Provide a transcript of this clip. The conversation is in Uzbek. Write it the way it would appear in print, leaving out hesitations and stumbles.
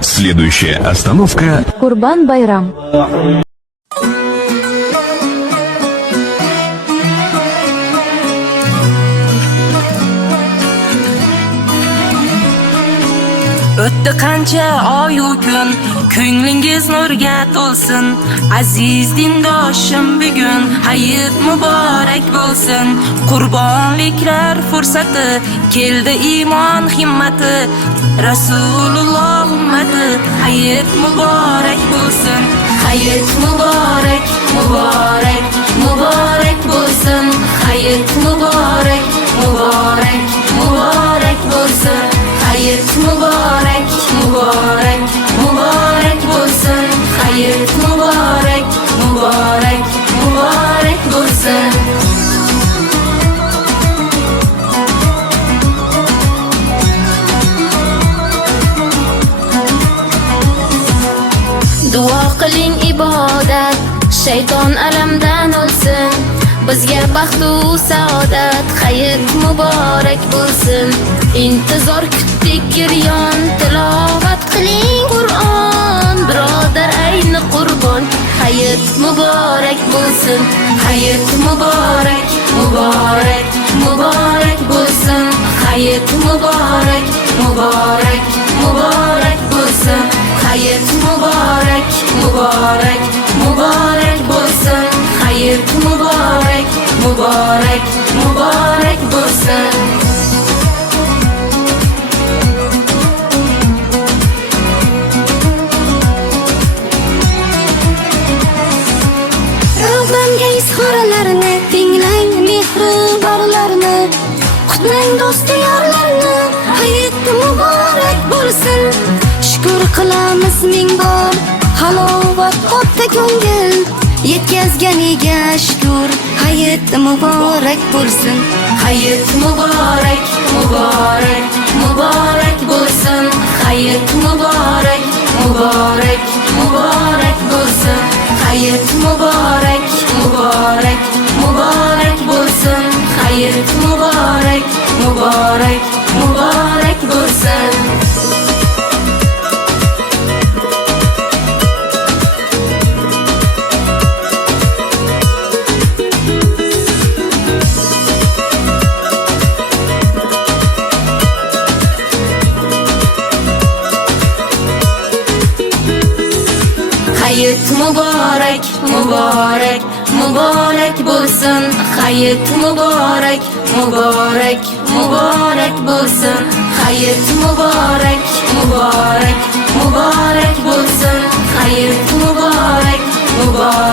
Следующая остановка Курбан Байрам. O'tdi qancha oy-u kun, ko'nglingiz nurga to'lsin. Aziz dindoshim, bugun hayit muborak bo'lsin. Qurbonliklar fursati, keldi iymon himmati. Rasululloh ummati, hayit muborak bo'lsin. Hayit muborak, muborak, muborak bo'lsin. Hayit muborak, muborak, muborak bo'lsin. Hayit muborak, muborak, muborak bo'lsin. Hayit muborak, muborak, muborak bo'lsin. Duo qiling ibodat, shayton alamdan o'lsin. Bizga baxt u saodat, hayit muborak bo'lsin. Intizor kutdik giryon, tilovat qiling Qur'on. Birodar ayni qurbon, hayit muborak bo'lsin. Hayit muborak, muborak, muborak bo'lsin. Hayit muborak, muborak, muborak bo'lsin. Hayit muborak, muborak, muborak bo'lsin. Hayit muborak, muborak, muborak bo'lsin. Ravzanga izhorlarini tinglang, mehriborlarni qutlang do'sti yorlarni. Hayit muborak bo'lsin. Shukr qilamiz ming bor, halovat topdi ko'ngil. Yetkazganiga shukr, hayit muborak bo'lsin. Hayit muborak, muborak, muborak bo'lsin. Hayit muborak, muborak, muborak bo'lsin. Hayit muborak, muborak, muborak bo'lsin. Hayit muborak, muborak, muborak bo'lsin. Hayit muborak, muborak, muborak bo'lsin. Hayit muborak, muborak, muborak bo'lsin. Hayit muborak, muborak, muborak bo'lsin. Hayit muborak, muborak